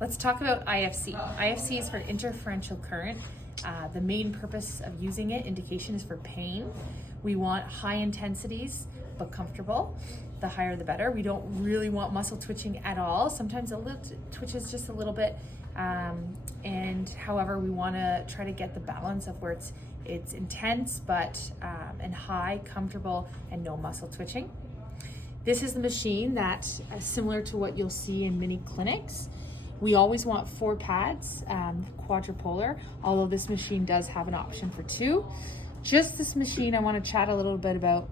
Let's talk about IFC. IFC is for interferential current. The main purpose of using it, indication, is for pain. We want high intensities, but comfortable. The higher the better. We don't really want muscle twitching at all. Sometimes it twitches just a little bit. And however, we want to try to get the balance of where it's intense, but and high, comfortable, and no muscle twitching. This is the machine that similar to what you'll see in mini clinics. We always want 4 pads, quadrupolar, although this machine does have an option for 2. Just this machine, I want to chat a little bit about.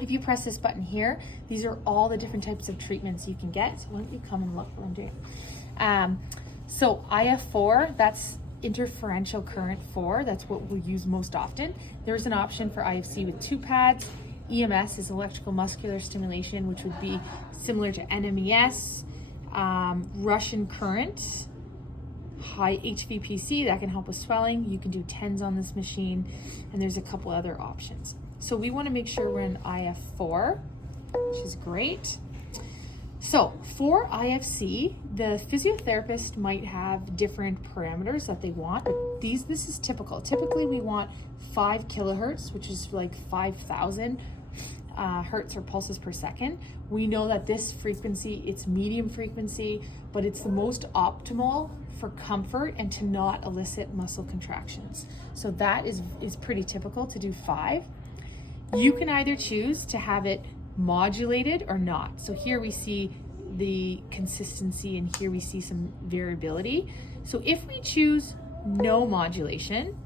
If you press this button here, these are all the different types of treatments you can get. So why don't you come and look what I'm doing. So IF4, that's interferential current 4. That's what we'll use most often. There's an option for IFC with 2 pads. EMS is electrical muscular stimulation, which would be similar to NMES. Russian current, high HVPC, that can help with swelling. You can do 10s on this machine, and there's a couple other options. So we want to make sure we're in IF4, which is great. So for IFC, the physiotherapist might have different parameters that they want, but this is typical. Typically we want 5 kilohertz, which is like 5,000 hertz or pulses per second. We know that this frequency, it's medium frequency, but it's the most optimal for comfort and to not elicit muscle contractions. So that is pretty typical to do 5. You can either choose to have it modulated or not. So here we see the consistency and here we see some variability. So if we choose no modulation,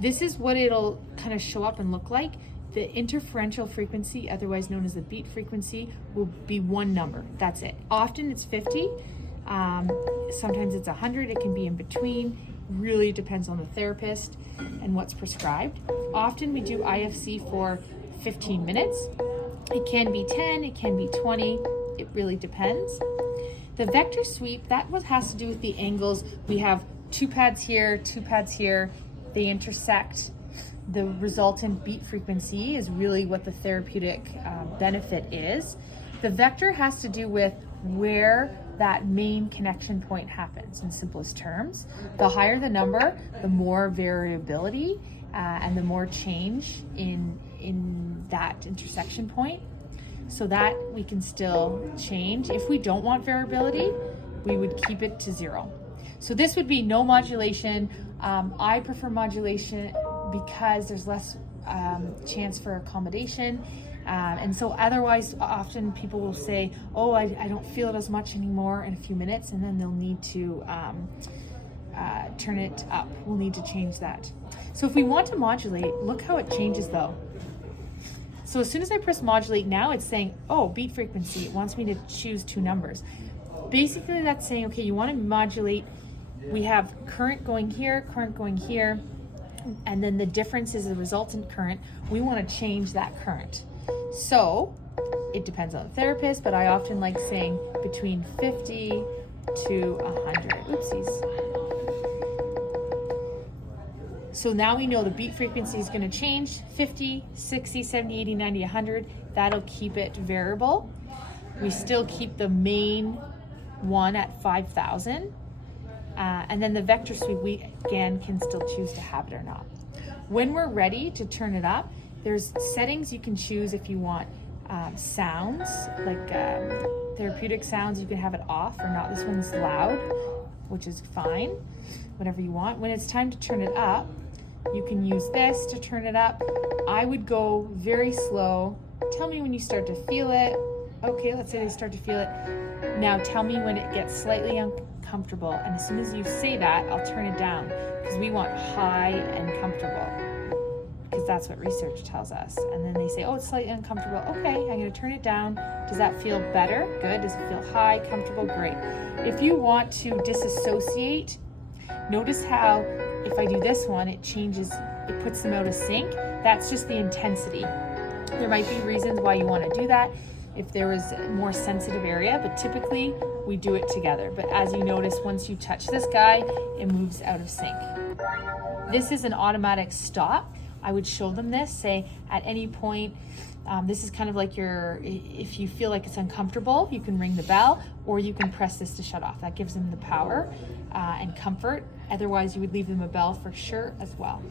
this is what it'll kind of show up and look like. The interferential frequency, otherwise known as the beat frequency, will be 1 number. That's it. Often it's 50. Sometimes it's 100. It can be in between. Really depends on the therapist and what's prescribed. Often we do IFC for 15 minutes. It can be 10, it can be 20. It really depends. The vector sweep, that has to do with the angles. We have 2 pads here, 2 pads here. They intersect. The resultant beat frequency is really what the therapeutic benefit is. The vector has to do with where that main connection point happens in simplest terms. The higher the number, the more variability and the more change in that intersection point. So that we can still change. If we don't want variability, we would keep it to 0. So this would be no modulation. I prefer modulation because there's less chance for accommodation. And so otherwise, often people will say, oh, I don't feel it as much anymore in a few minutes, and then they'll need to turn it up. We'll need to change that. So if we want to modulate, look how it changes though. So as soon as I press modulate now, it's saying, oh, beat frequency. It wants me to choose 2 numbers. Basically that's saying, okay, you want to modulate. We have current going here, and then the difference is the resultant current. We want to change that current. So it depends on the therapist, but I often like saying between 50 to 100. Oopsies. So now we know the beat frequency is going to change 50, 60, 70, 80, 90, 100. That'll keep it variable. We still keep the main one at 5,000. And then the vector sweep, we again can still choose to have it or not. When we're ready to turn it up, there's settings you can choose if you want sounds, like therapeutic sounds, you can have it off or not. This one's loud, which is fine, whatever you want. When it's time to turn it up, you can use this to turn it up. I would go very slow. Tell me when you start to feel it. Okay, let's say they start to feel it. Now tell me when it gets slightly uncomfortable, and as soon as you say that, I'll turn it down, because we want high and comfortable, because that's what research tells us. And then they say, oh, it's slightly uncomfortable. Okay, I'm going to turn it down. Does that feel better? Good. Does it feel high, comfortable? Great. If you want to disassociate, notice how if I do this one, it changes, it puts them out of sync. That's just the intensity. There might be reasons why you want to do that if there was a more sensitive area, but typically we do it together. But as you notice, once you touch this guy, it moves out of sync. This is an automatic stop. I would show them this, say at any point, this is kind of like if you feel like it's uncomfortable, you can ring the bell or you can press this to shut off. That gives them the power and comfort. Otherwise, you would leave them a bell for sure as well.